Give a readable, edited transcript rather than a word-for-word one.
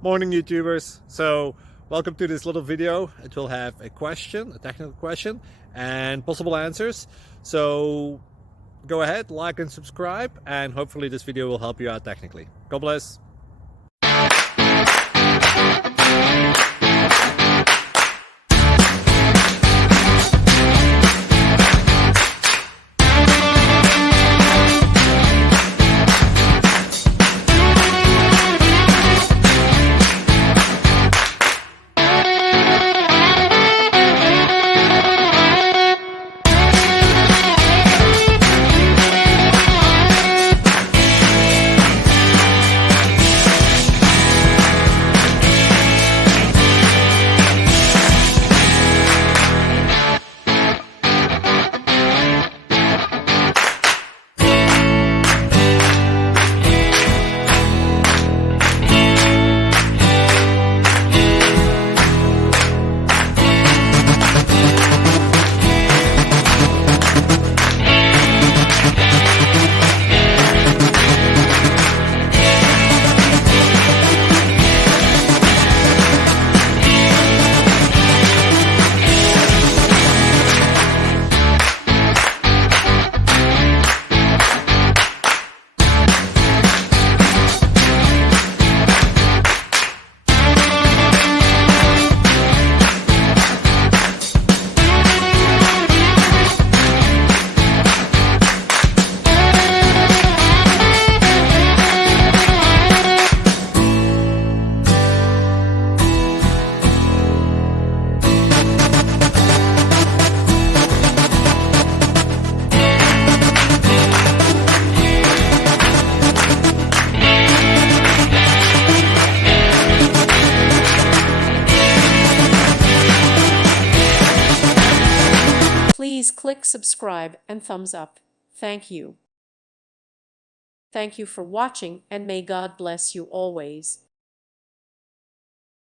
Morning YouTubers. So welcome to this little video. It will have a question, a technical question, and possible answers. So go ahead, like and subscribe, and hopefully this video will help you out technically. God bless. Please click subscribe and thumbs up. Thank you. Thank you for watching, and may God bless you always.